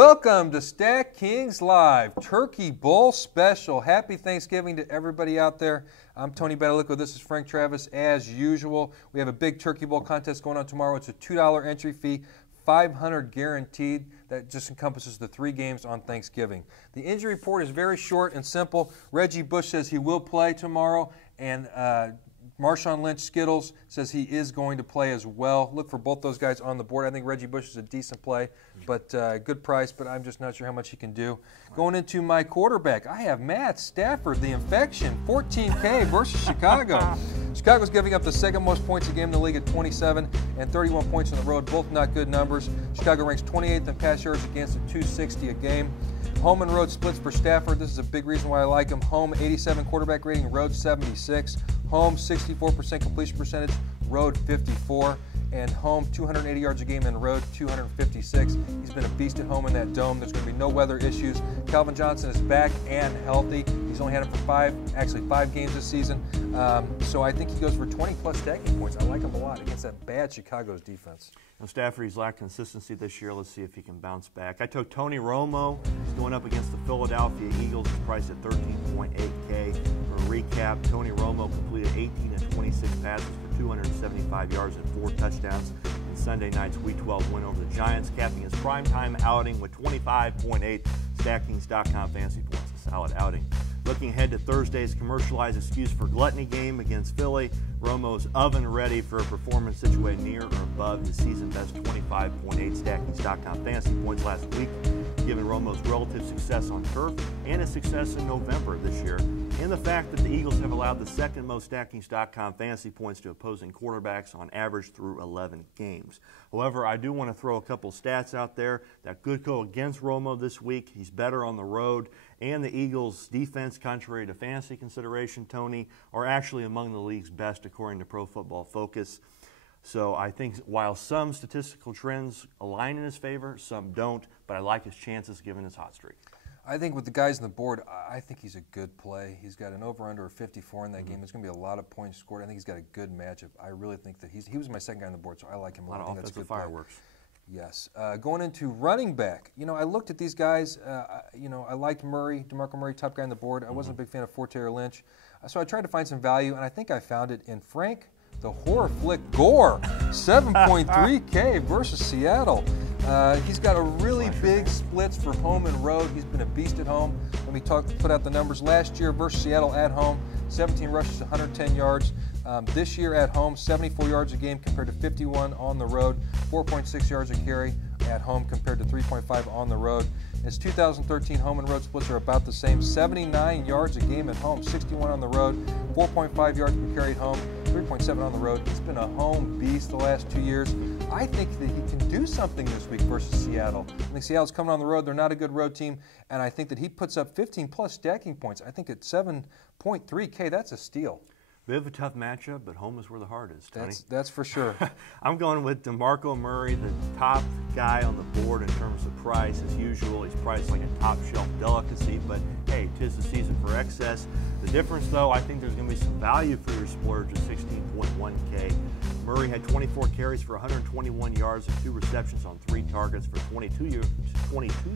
Welcome to Stack Kings Live, Turkey Bowl Special. Happy Thanksgiving to everybody out there. I'm Tony Badalico. This is Frank Travis. As usual, we have a big Turkey Bowl contest going on tomorrow. It's a $2 entry fee, $500 guaranteed. That just encompasses the 3 games on Thanksgiving. The injury report is very short and simple. Reggie Bush says he will play tomorrow, and Marshawn Lynch Skittles says he is going to play as well. Look for both those guys on the board. I think Reggie Bush is a decent play, but good price, but I'm just not sure how much he can do. Going into my quarterback, I have Matt Stafford, the infection, 14K versus Chicago. Chicago's giving up the second most points a game in the league at 27 and 31 points on the road, both not good numbers. Chicago ranks 28th in pass yards against at 260 a game. Home and road splits for Stafford. This is a big reason why I like him. Home, 87 quarterback rating, road 76. Home, 64% completion percentage, road 54. And home, 280 yards a game, and road 256. He's been a beast at home in that dome. There's going to be no weather issues. Calvin Johnson is back and healthy. He's only had him for 5 games this season. So I think he goes for 20-plus stacking points. I like him a lot against that bad Chicago's defense. Now, Stafford, he's lacked consistency this year. Let's see if he can bounce back. I took Tony Romo. He's going up against the Philadelphia Eagles. He's priced at $13.8K. For a recap, Tony Romo completed 18 of 26 passes for 275 yards and 4 touchdowns in Sunday night's Week 12 win over the Giants, capping his primetime outing with 25.8 StackKings.com fantasy points. A solid outing. Looking ahead to Thursday's commercialized excuse for gluttony game against Philly, Romo's oven ready for a performance situated near or above his season-best 25.8 StackKings.com fantasy points last week, given Romo's relative success on turf and his success in November this year, and the fact that the Eagles have allowed the second most StackKings.com fantasy points to opposing quarterbacks on average through 11 games. However, I do want to throw a couple stats out there that could go against Romo this week. He's better on the road, and the Eagles' defense, contrary to fantasy consideration, Tony, are actually among the league's best according to Pro Football Focus. So I think while some statistical trends align in his favor, some don't, but I like his chances given his hot streak. I think with the guys on the board, I think he's a good play. He's got an over-under of 54 in that game. There's going to be a lot of points scored. I think he's got a good matchup. I really think that he was my second guy on the board, so I like him a lot. A lot of offensive fireworks. Yes. Going into running back, I looked at these guys. I liked Murray, DeMarco Murray, top guy on the board. I wasn't a big fan of Forte or Lynch. So I tried to find some value, and I think I found it in Frank the Horror Flick Gore, 7.3K versus Seattle. He's got a really big splits for home and road. He's been a beast at home. Let me put out the numbers. Last year versus Seattle at home, 17 rushes, 110 yards. This year at home, 74 yards a game compared to 51 on the road, 4.6 yards a carry at home compared to 3.5 on the road. His 2013 home and road splits are about the same, 79 yards a game at home, 61 on the road, 4.5 yards per carry at home, 3.7 on the road. He's been a home beast the last 2 years. I think that he can do something this week versus Seattle. I think Seattle's coming on the road. They're not a good road team, and I think that he puts up 15-plus stacking points. I think at 7.3K, that's a steal. We have a tough matchup, but home is where the heart is, Tony. That's for sure. I'm going with DeMarco Murray, the top guy on the board in terms of price. As usual, he's priced like a top-shelf delicacy, but hey, 'tis the season for excess. The difference, though, I think there's going to be some value for your splurge at 16.1K. Murray had 24 carries for 121 yards and 2 receptions on 3 targets for 22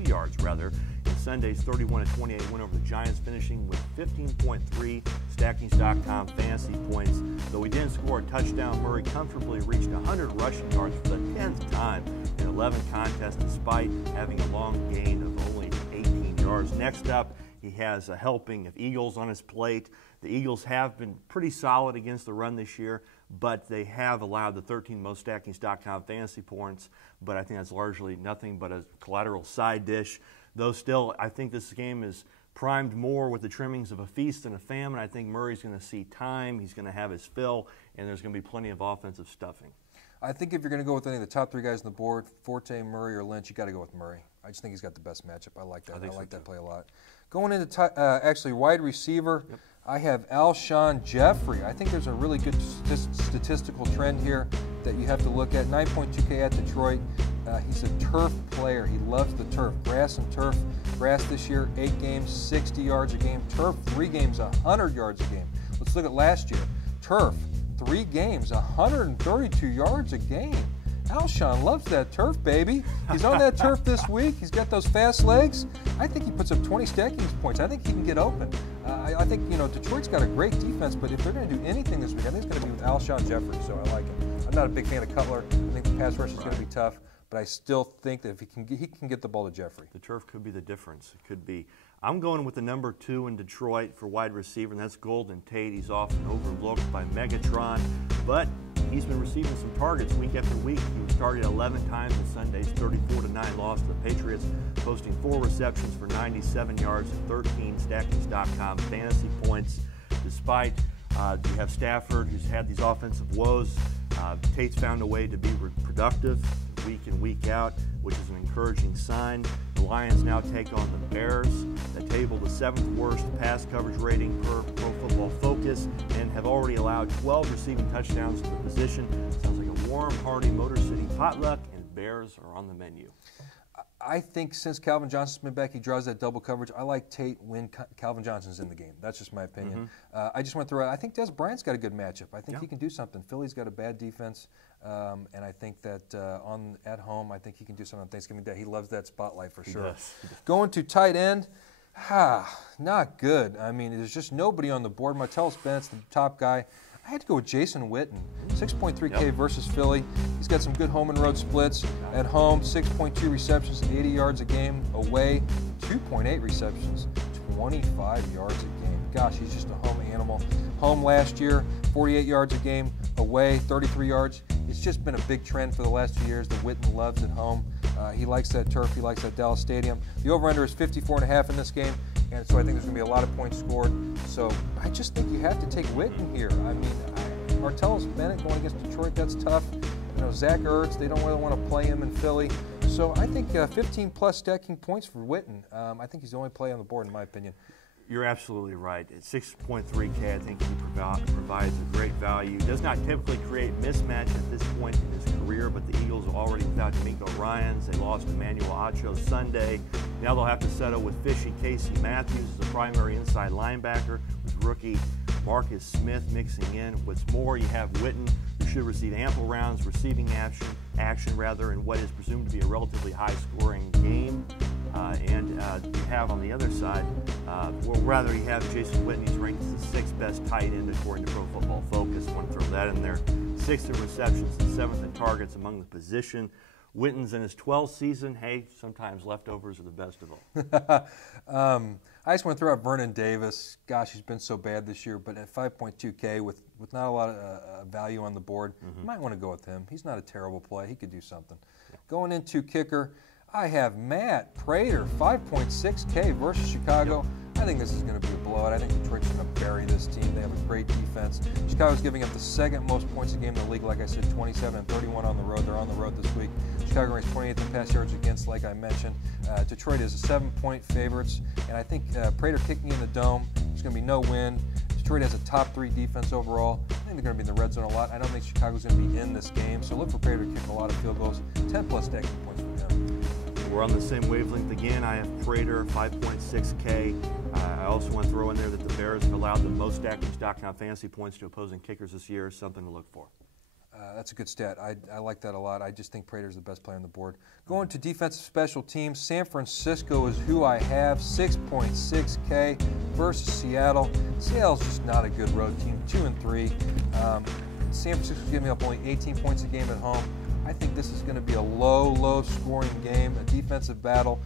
yards in Sunday's 31-28 win over the Giants, finishing with 15.3 StackKings.com fantasy points. Though he didn't score a touchdown, Murray comfortably reached 100 rushing yards for the 10th time in 11 contests, despite having a long gain of only 18 yards. Next up, he has a helping of Eagles on his plate. The Eagles have been pretty solid against the run this year, but they have allowed the 13 most StackKings.com fantasy points, but I think that's largely nothing but a collateral side dish. Though still, I think this game is primed more with the trimmings of a feast than a famine. I think Murray's going to see time, he's going to have his fill, and there's going to be plenty of offensive stuffing. I think if you're going to go with any of the top 3 guys on the board, Forte, Murray, or Lynch, you got to go with Murray. I just think he's got the best matchup. I like that. I like that play a lot. Going into actually wide receiver, I have Alshon Jeffrey. I think there's a really good statistical trend here that you have to look at. 9.2K at Detroit. He's a turf player. He loves the turf. Grass and turf. Grass this year, 8 games, 60 yards a game. Turf, 3 games, 100 yards a game. Let's look at last year. Turf, 3 games, 132 yards a game. Alshon loves that turf, baby. He's on that turf this week. He's got those fast legs. I think he puts up 20 stacking points. I think he can get open. I think, Detroit's got a great defense, but if they're going to do anything this week, I think it's going to be with Alshon Jeffrey, so I like him. I'm not a big fan of Cutler. I think the pass rush is going to be tough, but I still think that if he can get the ball to Jeffrey. The turf could be the difference. It could be. I'm going with the number 2 in Detroit for wide receiver, and that's Golden Tate. He's often overlooked by Megatron, but he's been receiving some targets week after week. He was targeted 11 times in Sunday's 34-9 loss to the Patriots, posting 4 receptions for 97 yards and 13 Stackings.com fantasy points. Despite you have Stafford, who's had these offensive woes, Tate's found a way to be productive week in, week out, which is an encouraging sign. The Lions now take on the Bears, that table the 7th worst pass coverage rating per Pro Football Focus, and have already allowed 12 receiving touchdowns to the position. Sounds like a warm, hearty Motor City potluck, and Bears are on the menu. I think since Calvin Johnson's been back, he draws that double coverage. I like Tate when Calvin Johnson's in the game. That's just my opinion. I just went through it. I think Des Bryant's got a good matchup. I think he can do something. Philly's got a bad defense, and I think that at home, I think he can do something on Thanksgiving Day. He loves that spotlight for sure. Does. Going to tight end, not good. I mean, there's just nobody on the board. Martellus Bennett's the top guy. I had to go with Jason Witten, 6.3K versus Philly. He's got some good home and road splits. At home, 6.2 receptions, 80 yards a game. Away, 2.8 receptions, 25 yards a game. Gosh, he's just a home animal. Home last year, 48 yards a game. Away, 33 yards. It's just been a big trend for the last 2 years that Witten loves at home. He likes that turf. He likes that Dallas Stadium. The over-under is 54.5 in this game. And so I think there's going to be a lot of points scored. So I just think you have to take Witten here. I mean, Martellus Bennett going against Detroit, that's tough. Zach Ertz, they don't really want to play him in Philly. So I think 15-plus stacking points for Witten. I think he's the only play on the board, in my opinion. You're absolutely right. At 6.3K, I think he provides a great value. Does not typically create mismatch at this point in his career, but the Eagles are already without D'Amico Ryans. They lost Emmanuel Acho Sunday. Now they'll have to settle with fishy Casey Matthews as the primary inside linebacker, with rookie Marcus Smith mixing in. What's more, you have Witten, who should receive ample rounds receiving action in what is presumed to be a relatively high-scoring game. And you have on the other side, you have Jason Witten. He's ranked as the 6th best tight end according to Pro Football Focus. I want to throw that in there. 6th in receptions and 7th in targets among the position. Witten's in his 12th season. Hey, sometimes leftovers are the best of all. I just want to throw out Vernon Davis. Gosh, he's been so bad this year, but at 5.2K with not a lot of value on the board, you might want to go with him. He's not a terrible play. He could do something. Going into kicker, I have Matt Prater, 5.6K versus Chicago. I think this is going to be a blowout. I think Detroit's going to bury this team. They have a great defense. Chicago's giving up the 2nd most points a game in the league. Like I said, 27 and 31 on the road. They're on the road this week. Chicago ranks 28th in pass yards against, like I mentioned. Detroit is a 7-point favorites, and I think Prater kicking in the dome, there's going to be no win. Detroit has a top 3 defense overall. I think they're going to be in the red zone a lot. I don't think Chicago's going to be in this game, so look for Prater to kick a lot of field goals. 10-plus stacking points for him. We're on the same wavelength again. I have Prater, 5.6K. I also want to throw in there that the Bears have allowed the most Stackings.com fantasy points to opposing kickers this year. Something to look for. That's a good stat. I like that a lot. I just think Prater's the best player on the board. Going to defensive special teams, San Francisco is who I have, 6.6K versus Seattle. Seattle's just not a good road team, 2-3. San Francisco's giving up only 18 points a game at home. I think this is going to be a low-scoring game, a defensive battle.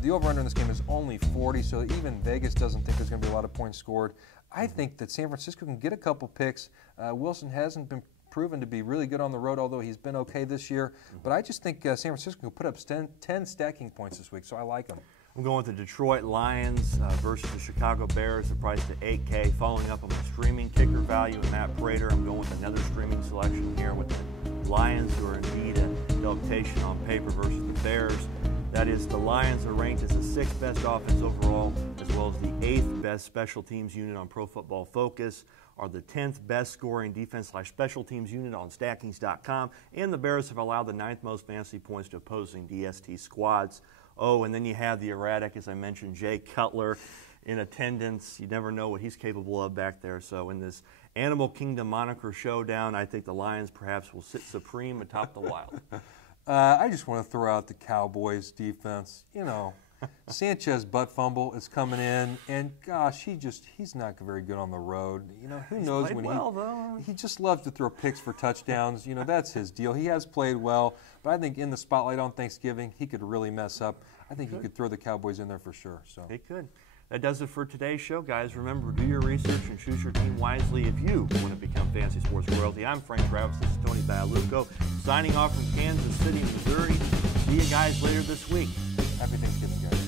The over-under in this game is only 40, so even Vegas doesn't think there's going to be a lot of points scored. I think that San Francisco can get a couple picks. Wilson hasn't been proven to be really good on the road, although he's been okay this year. But I just think San Francisco will put up 10 stacking points this week, so I like them. I'm going with the Detroit Lions versus the Chicago Bears. The price to 8K. Following up on my streaming kicker value and Matt Prater, I'm going with another streaming selection here with the Lions, who are indeed a delectation on paper, versus the Bears. That is, the Lions are ranked as the 6th best offense overall, as well as the 8th best special teams unit on Pro Football Focus, are the 10th best scoring defense/special teams unit on Stackings.com, and the Bears have allowed the 9th most fantasy points to opposing DST squads. Oh, and then you have the erratic, as I mentioned, Jay Cutler in attendance. You never know what he's capable of back there. So in this Animal Kingdom moniker showdown. I think the Lions perhaps will sit supreme atop the Wild. I just want to throw out the Cowboys defense. You know, Sanchez butt fumble is coming in, and gosh, he's not very good on the road. You know, who knows when he just loves to throw picks for touchdowns. You know, that's his deal. He has played well, but I think in the spotlight on Thanksgiving, he could really mess up. I think he could throw the Cowboys in there for sure. So he could. That does it for today's show, guys. Remember, do your research and choose your team wisely if you want to become fantasy sports royalty. I'm Frank Travis. This is Tony Baluco, signing off from Kansas City, Missouri. See you guys later this week. Happy Thanksgiving, guys.